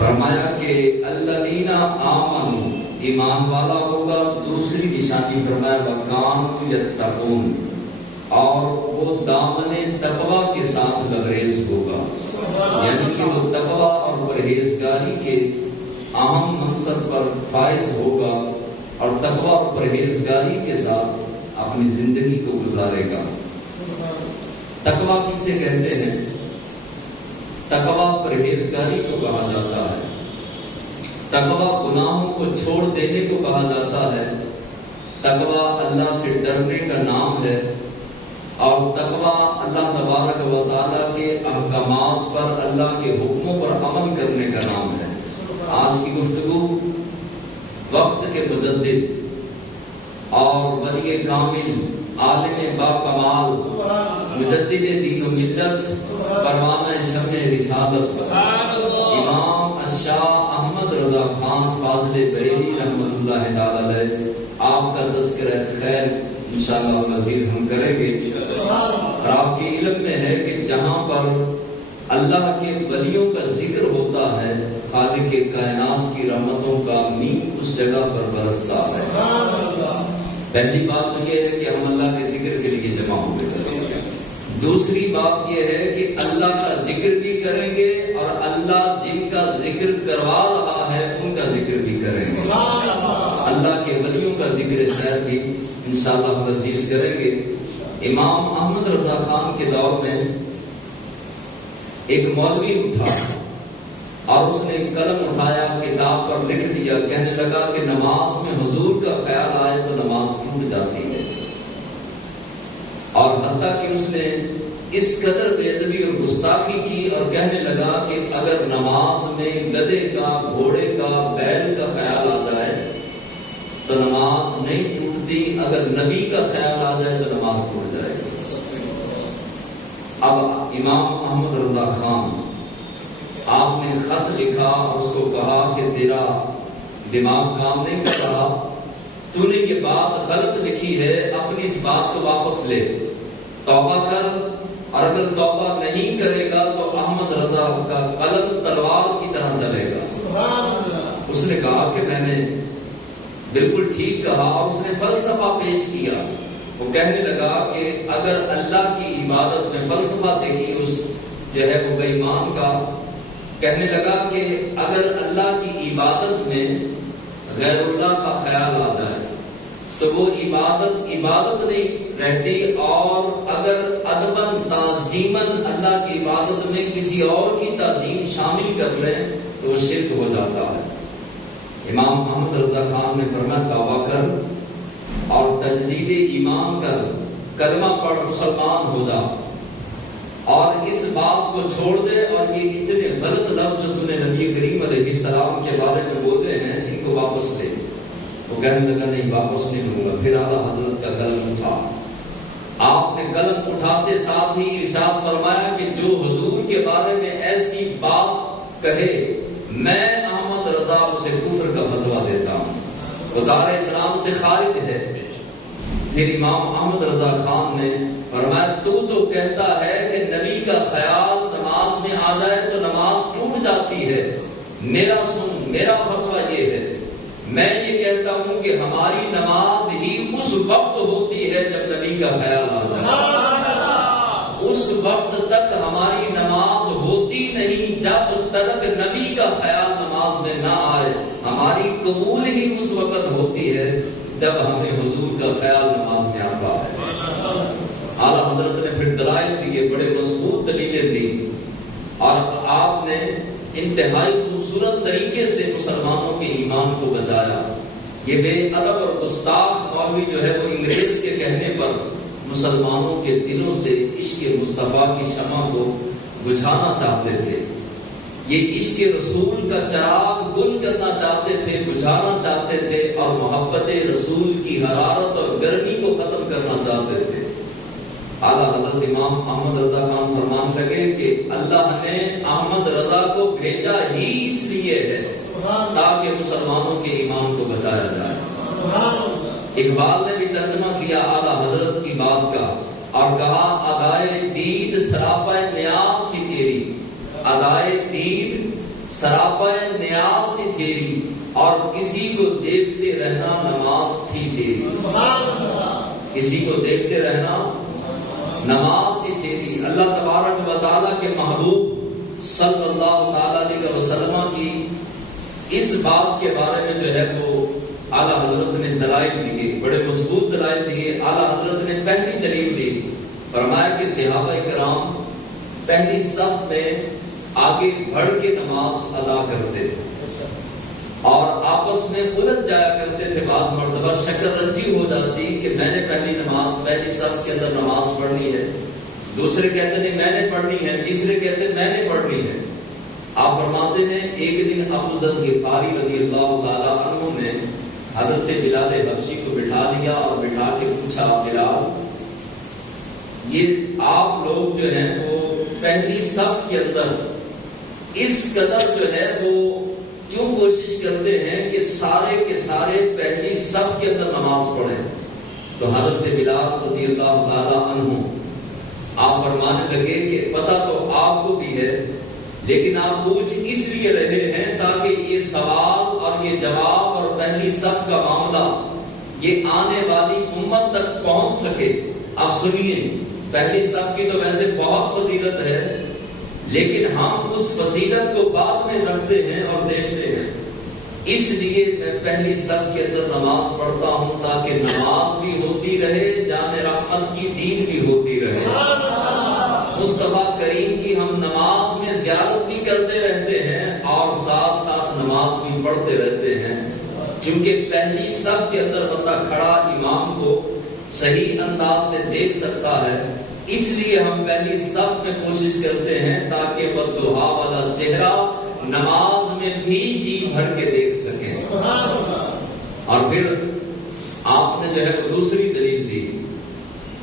فرمایا کہ الذین آمنوا ایمان والا ہوگا. دوسری نشانی فرمایا وکانوا یتقون اور وہ دامن تقوی کے ساتھ لبریز ہوگا. یعنی کہ وہ تقوی اور پرہیزگاری کے اہم منصب پر فائز ہوگا اور تقوی اور پرہیزگاری کے ساتھ اپنی زندگی کو گزارے گا. تقوی کسے کہتے ہیں؟ تقوی پرہیزگاری کو کہا جاتا ہے. تقوی گناہوں کو چھوڑ دینے کو کہا جاتا ہے. تقوی اللہ سے ڈرنے کا نام ہے اور تقوی اللہ تبارک و تعالیٰ کے احکامات پر، اللہ کے حکموں پر عمل کرنے کا نام ہے. آج کی گفتگو وقت کے مجدد اور ولی کامل، عالم با کمال، مجدد دین و ملت، پروانہ شمع رسالت، امام الشاہ احمد رضا خان فاضل بریلی رحمۃ اللہ تعالی علیہ، آپ کا تذکرہ خیر انشاءاللہ عزیز ہم کریں گے. اور آپ کے علم میں ہے کہ جہاں پر اللہ کے ولیوں کا ذکر ہوتا ہے، خالق کائنات کی رحمتوں کا مین اس جگہ پر برستا ہے. پہلی بات تو یہ ہے کہ ہم اللہ کے ذکر کے لیے جمع ہوں گے. دوسری بات یہ ہے کہ اللہ کا ذکر بھی کریں گے اور اللہ جن کا ذکر کروا رہا ہے ان کا ذکر بھی کریں گے. اللہ کے ولیوں کا ذکر خیر بھی انشاءاللہ ہم عزیز کریں گے. امام احمد رضا خان کے دور میں ایک مولوی اٹھا اور اس نے قلم اٹھایا، کتاب پر لکھ دیا، کہنے لگا کہ نماز میں حضور کا خیال آئے تو نماز ٹوٹ جاتی ہے. اور حتیٰ کہ اس نے اس قدر بے ادبی اور گستاخی کی اور کہنے لگا کہ اگر نماز میں گدھے کا، گھوڑے کا، بیل کا خیال آ جائے تو نماز نہیں ٹوٹتی، اگر نبی کا خیال آ جائے تو نماز ٹوٹ جائے گی. اب امام احمد رضا خان آپ نے خط لکھا اور اس کو کہا کہ تیرا دماغ کام نہیں کر رہا، تو نے یہ بات غلط لکھی ہے، اپنی اس بات کو واپس لے، توبہ کر، اور اگر توبہ نہیں کرے گا تو احمد رضا کا قلم تلوار کی طرح چلے گا. اس نے کہا کہ میں نے بالکل ٹھیک کہا اور اس نے فلسفہ پیش کیا. وہ کہنے لگا کہ اگر اللہ کی عبادت میں فلسفہ دیکھی اس جو ہے وہ بے ایمان کا، کہنے لگا کہ اگر اللہ کی عبادت میں غیر اللہ کا خیال آ جائے تو وہ عبادت نہیں رہتی، اور اگر ادباً تعظیماً اللہ کی عبادت میں کسی اور کی تعظیم شامل کر لیں تو وہ شرک ہو جاتا ہے. امام احمد رضا خان نے فرمایا توبہ کر اور تجدید ایمان کر، کلمہ پڑھ، مسلمان ہو جا اور اس بات کو چھوڑ دے، اور یہ اتنے غلط لفظ جو تم نے نبی کریم علیہ السلام کے بارے میں بولے ہیں ان کو واپس لے. وہ کہنے لگا نہیں واپس نہیں لوں گا. پھر اعلیٰ حضرت کا قلم اٹھا، آپ نے قلم اٹھاتے ساتھ ہی ارشاد فرمایا کہ جو حضور کے بارے میں ایسی بات کہے میں احمد رضا اسے کفر کا فتویٰ دیتا ہوں، وہ دار اسلام سے خارج ہے. پھر امام احمد رضا خان نے فرمایا تو کہتا ہے کہ نبی کا خیال نماز میں آ جائے تو نماز ٹوٹ جاتی ہے، میرا سن، میرا فتویٰ یہ ہے، میں یہ کہتا ہوں کہ ہماری نماز ہی اس وقت ہوتی ہے جب نبی کا خیال آ جائے. اس وقت تک ہماری نماز ہوتی نہیں جب تک نبی کا خیال نماز میں نہ آئے. ہماری قبول ہی اس وقت ہوتی ہے جب ہمیں حضور کا خیال نماز میں آتا ہے. اعلیٰ حضرت نے پھر دلائل دیے، بڑے مضبوط دلیلیں دی، اور آپ نے انتہائی خوبصورت طریقے سے مسلمانوں کے ایمان کو بچایا. یہ بے ادب اور گستاخ مولوی جو ہے وہ انگریز کے کہنے پر مسلمانوں کے دلوں سے عشق مصطفیٰ کی شمع کو بجھانا چاہتے تھے. یہ عشق رسول کا چراغ گل کرنا چاہتے تھے، بجھانا چاہتے تھے، اور محبت رسول کی حرارت اور گرمی کو ختم کرنا چاہتے تھے. اعلیٰ حضرت امام احمد رضا خان فرمان لگے کہ اللہ نے احمد رضا کو بھیجا ہی اس لیے ہے تاکہ مسلمانوں کے ایمان کو بچایا جائے. اقبال نے بھی ترجمہ کیا اعلیٰ حضرت کی بات کا اور کہا ادائے دید سراپا نیاز تھی تیری، ادائے دید سراپا نیاز تھی تیری، اور کسی کو دیکھتے رہنا نماز تھی تیری۔ کسی کو دیکھتے رہنا نماز تھی تیری۔ اللہ تبارک و تعالیٰ کے محبوب صلی اللہ علیہ وسلم کی اس بات کے بارے میں جو ہے وہ اعلیٰ حضرت نے دلائل دیے، بڑے مضبوط دلائل دیے۔ اعلیٰ حضرت نے پہلی دلیل دی، فرمایا کہ صحابہ کرام پہلی صف میں آگے بڑھ کے نماز ادا کرتے تھے اور آپس میں الجھ جایا کرتے تھے۔ بعض مرتبہ شکل رنجی ہو جاتی کہ میں نے پہلی صف کے اندر نماز پڑھنی ہے، دوسرے کہتے نہیں میں نے پڑھنی ہے، تیسرے کہتے میں نے پڑھنی ہے۔ آپ فرماتے ہیں ایک دن ابو ذر غفاری رضی اللہ تعالیٰ عنہ نے حضرت بلال حبشی کو بٹھا لیا اور بٹھا کے پوچھا، بلال یہ آپ لوگ جو ہیں وہ پہلی صف کے اندر اس قدر جو ہے وہ کیوں کوشش کرتے ہیں کہ سارے کے سارے پہلی صف کے اندر نماز پڑھیں؟ تو حضرت بلال رضی اللہ تعالیٰ عنہ آپ فرمانے لگے کہ پتہ تو آپ کو بھی ہے، لیکن آپ پوچھ اس لیے رہے ہیں تاکہ یہ سوال اور یہ جواب اور پہلی صف کا معاملہ یہ آنے والی امت تک پہنچ سکے۔ آپ سنیے، پہلی صف کی تو ویسے بہت فضیلت ہے، لیکن ہم اس فضیلت کو بعد میں رکھتے ہیں اور دیکھتے ہیں۔ اس لیے میں پہلی صف کے اندر نماز پڑھتا ہوں تاکہ نماز بھی ہوتی رہے، جان رحمت کی دین بھی ہوتی رہے۔ مصطفیٰ کریم کی ہم نماز میں زیارت بھی کرتے رہتے ہیں اور ساتھ ساتھ نماز بھی پڑھتے رہتے ہیں، کیونکہ پہلی صف کے اندر بندہ کھڑا امام کو صحیح انداز سے دیکھ سکتا ہے۔ اس لیے ہم پہلی صف میں کوشش کرتے ہیں تاکہ والضحیٰ والا چہرہ نماز میں بھی جی بھر کے دیکھ سکیں۔ اور پھر آپ نے جو ہے دوسری دلیل دی،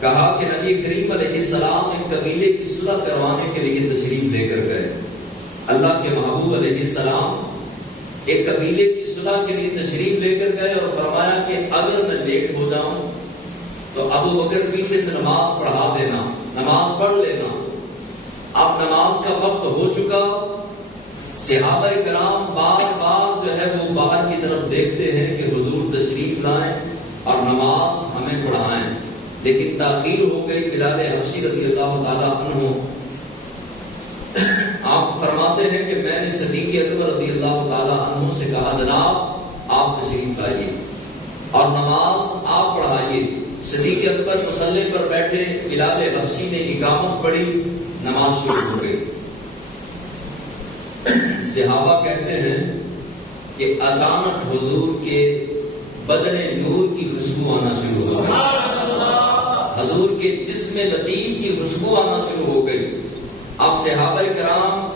کہا کہ نبی کریم علیہ السلام ایک قبیلے کی صلح کروانے کے لیے تشریف لے کر گئے۔ اللہ کے محبوب علیہ السلام ایک قبیلے کی صلح کے لیے تشریف لے کر گئے اور فرمایا کہ اگر میں لیٹ ہو جاؤں تو ابو بکر پیچھے سے نماز پڑھا دینا، نماز پڑھ لینا۔ اب نماز کا وقت ہو چکا، صحابہ کرام بار بار جو ہے وہ باہر کی طرف دیکھتے ہیں کہ حضور تشریف لائیں اور نماز ہمیں پڑھائیں، لیکن تاخیر ہو گئی۔ بلال حبشی رضی اللہ تعالیٰ عنہ آپ فرماتے ہیں کہ میں نے صدیق اکبر رضی اللہ تعالیٰ عنہ سے کہا، جناب آپ تشریف لائیے اور نماز آپ پڑھائیے۔ صدیق اکبر مصلی پر بیٹھے، بلال حبشی نے اقامت پڑھی، نماز شروع ہو گئی۔ صحابہ کہتے ہیں کہ اچانک حضور کے بدن نور کی خوشبو آنا شروع ہو گئی، حضور کے جسم لطیف کی خوشبو آنا شروع ہو گئی۔ اب صحابہ کرام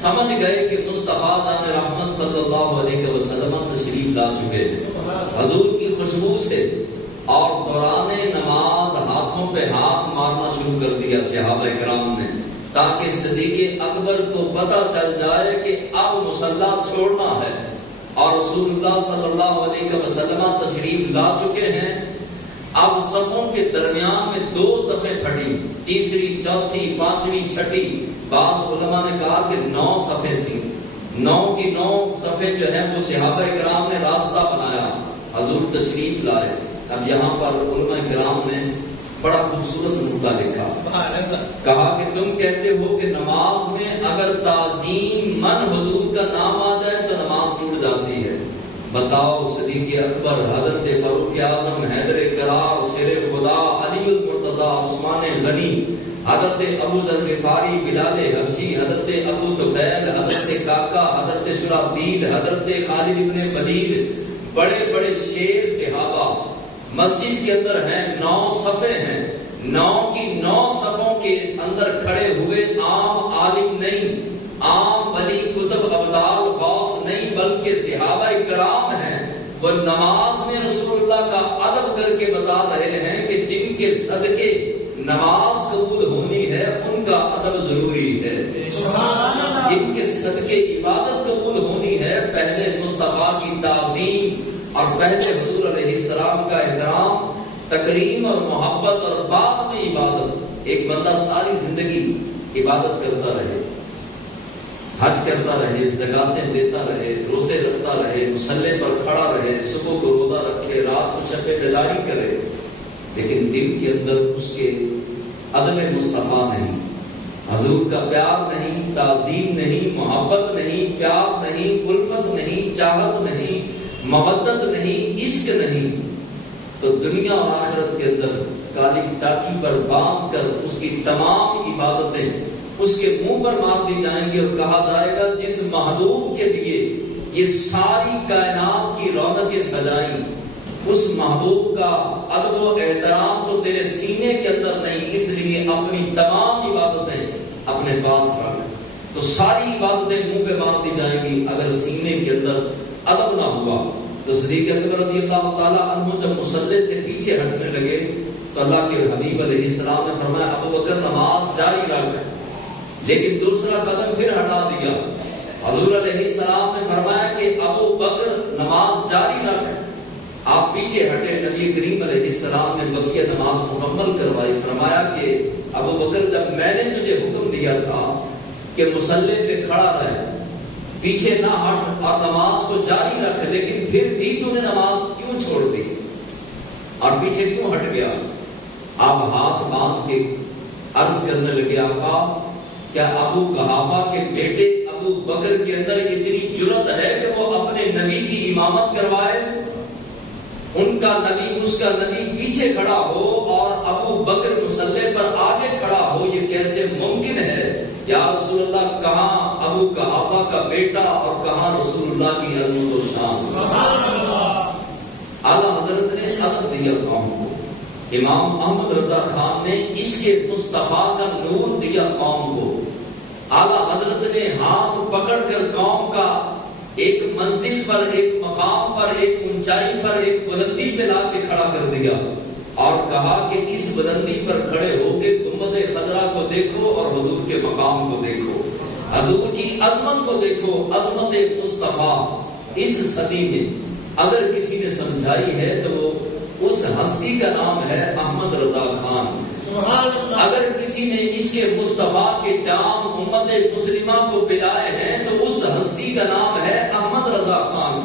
سمجھ گئے کہ مصطفیٰ جان رحمت صلی اللہ علیہ وسلم تشریف لا چکے حضور کی خوشبو سے، اور دوران نماز ہاتھوں پہ ہاتھ مارنا شروع کر دیا صحابہ کرام نے، تاکہ صدیق اکبر کو پتہ چل جائے کہ اب مصلی چھوڑنا ہے اور رسول اللہ صلی اللہ علیہ وسلم تشریف لا چکے ہیں۔ اب صفوں کے درمیان میں دو صفیں پھٹی، تیسری، چوتھی، پانچویں، چھٹی، بعض علماء نے کہا کہ 9 صفیں تھیں۔ 9 کی 9 صفیں جو ہیں وہ صحابہ کرام نے راستہ بنایا، حضور تشریف لائے۔ اب یہاں پر علماء کرام نے بڑا خوبصورت نقطہ لکھا، کہا کہ تم کہتے ہو کہ نماز میں اگر تعظیم من حضور کا نام آ جائے تو نماز ٹوٹ جاتی ہے۔ بتاؤ صدیق اکبر، حضرت فاروق اعظم، حیدر کرار، شیر خدا، علی المرتضیٰ، عثمان غنی، حضرت ابو ذر غفاری، بلال حبشی، حضرت ابو طفیل، حضرت کاکا، حضرت شرحبیل، حضرت خالد ابن ولید، بڑے بڑے شیر صحابہ مسجد کے اندر ہیں، 9 صفیں ہیں۔ 9 کی 9 صفوں کے اندر کھڑے ہوئے عام عالم نہیں، عام ولی کتب ابدال غوث نہیں، بلکہ صحابہ کرام ہیں۔ وہ نماز میں رسول اللہ کا ادب کر کے بتا رہے ہیں کہ جن کے صدقے نماز قبول ہونی ہے ان کا ادب ضروری ہے، جن کے صدقے عبادت قبول ہونی ہے پہلے مصطفیٰ کی تعظیم اور پہلے حضور علیہ السلام کا احترام، تکریم اور محبت، اور بعد میں عبادت۔ ایک بندہ ساری زندگی عبادت کرتا رہے، حج کرتا رہے، زکاتیں دیتا رہے، روزے رکھتا رہے، مصلی پر کھڑا رہے، صبح کو روزہ رکھے، رات کو شب بیداری کرے، لیکن دل کے اندر اس کے عدم مصطفیٰ نہیں، حضور کا پیار نہیں، تعظیم نہیں، محبت نہیں، پیار نہیں، الفت نہیں، چاہت نہیں، مودت نہیں، عشق نہیں، تو دنیا اور آخرت کے اندر کالی ٹاکی پر باندھ کر اس کی تمام عبادتیں اس کے منہ پر مار دی جائیں گی اور کہا جائے گا جس محبوب کے لیے یہ ساری کائنات کی رونقیں سجائیں، اس محبوب کا ادب و احترام تو تیرے سینے کے اندر نہیں، اس لیے اپنی تمام عبادتیں اپنے پاس رکھ۔ تو ساری عبادتیں منہ پہ مار دی جائیں گی، اگر سینے کے اندر ادب نہ ہوا تو صدیق اکبر رضی اللہ تعالیٰ عنہ جب مصلی سے پیچھے ہٹنے لگے تو اللہ کے حبیب علیہ السلام نے فرمایا ابو بکر نماز جاری رکھ، لیکن دوسرا قدم پھر ہٹا دیا۔ حضور علیہ السلام نے فرمایا کہ ابو بکر نماز جاری رکھ، آپ پیچھے ہٹے، نبی کریم علیہ السلام نے بقیہ نماز مکمل کروائی۔ فرمایا کہ ابو بکر جب میں نے تجھے حکم دیا تھا کہ مصلی پہ کھڑا رہے، پیچھے نہ ہٹ اور نماز کو جاری رکھ، لیکن پھر بھی تو نے نماز کیوں چھوڑ دی اور پیچھے کیوں ہٹ گیا؟ آپ ہاتھ باندھ کے عرض کرنے لگے آقا کیا ابو قحافہ کے بیٹے ابو بکر کے اندر اتنی جرأت ہے کہ وہ اپنے نبی کی امامت کروائے؟ ان کا نبی، اس کا نبی پیچھے کھڑا ہو اور ابو بکر مصلی پر آگے کھڑا ہو، یہ کیسے ممکن ہے؟ یا رسول اللہ کہاں ابو قحافہ کا بیٹا اور کہاں رسول اللہ کی عظمت و شان؟ سبحان اللہ۔ اعلیٰ حضرت نے ادب دیا قوم کو، امام احمد رضا خان نے عشق مصطفیٰ کا نور دیا قوم کو، اعلیٰ حضرت نے ہاتھ پکڑ کر قوم کا ایک منزل پر، ایک مقام پر، ایک اونچائی پر، ایک بلندی پہ لا کے کھڑا کر دیا اور کہا کہ اس بلندی پر کھڑے ہو کے گنبد خضرا کو دیکھو اور حضور کے مقام کو دیکھو، حضور کی عظمت کو دیکھو، عظمت مصطفیٰ۔ اس صدی میں اگر کسی نے سمجھائی ہے تو وہ اس ہستی کا نام ہے احمد رضا خان۔ اگر کسی نے عشق مصطفیٰ کے جام امت مسلمہ کو پلائے ہیں تو اس ہستی کا نام ہے احمد رضا خان۔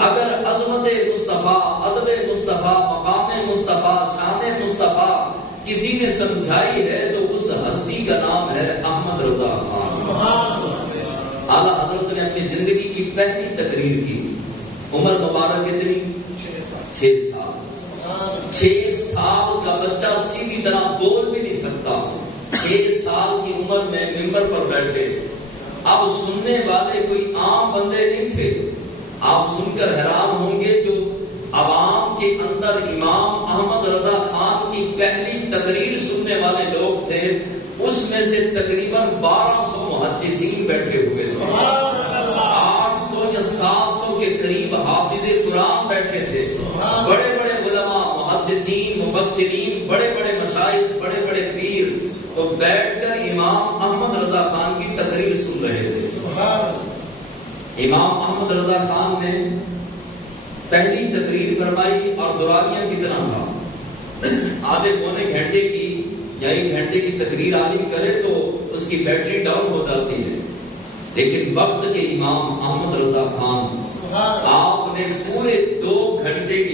اگر عظمت مصطفیٰ، ادب مصطفیٰ، مقام مصطفیٰ، شان مصطفیٰ کسی نے سمجھائی ہے تو اس ہستی کا نام ہے احمد رضا خان۔ اعلیٰ حضرت نے اپنی زندگی کی پہلی تقریر کی، عمر مبارک کتنی؟ 6 سال۔ 6 سال کا بچہ سیدھی طرح بول بھی نہیں سکتا، 6 سال کی عمر میں ممبر پر بیٹھے۔ اب سننے والے کوئی عام بندے نہیں تھے، آپ سن کر حیران ہوں گے جو عوام کے اندر امام احمد رضا خان کی پہلی تقریر سننے والے لوگ تھے، اس میں سے تقریباً 1200 محدثین بیٹھے ہوئے تھے، 800 یا 700 کے قریب حافظ قرآن بیٹھے تھے، بڑے بڑے علماء، محدثین، مفسرین، بڑے بڑے مشائخ، بڑے بڑے پیر، تو بیٹھ کر امام احمد رضا خان کی تقریر سن رہے تھے۔ امام احمد رضا خان نے پہلی تقریر فرمائی اور دورانیہ کتنا تھا، آدھے پونے گھنٹے کی یا 1 گھنٹے کی تقریر عالم کرے تو اس کی بیٹری ڈاؤن ہو جاتی ہے، لیکن وقت کے امام احمد رضا خان آپ نے پورے 2 گھنٹے کی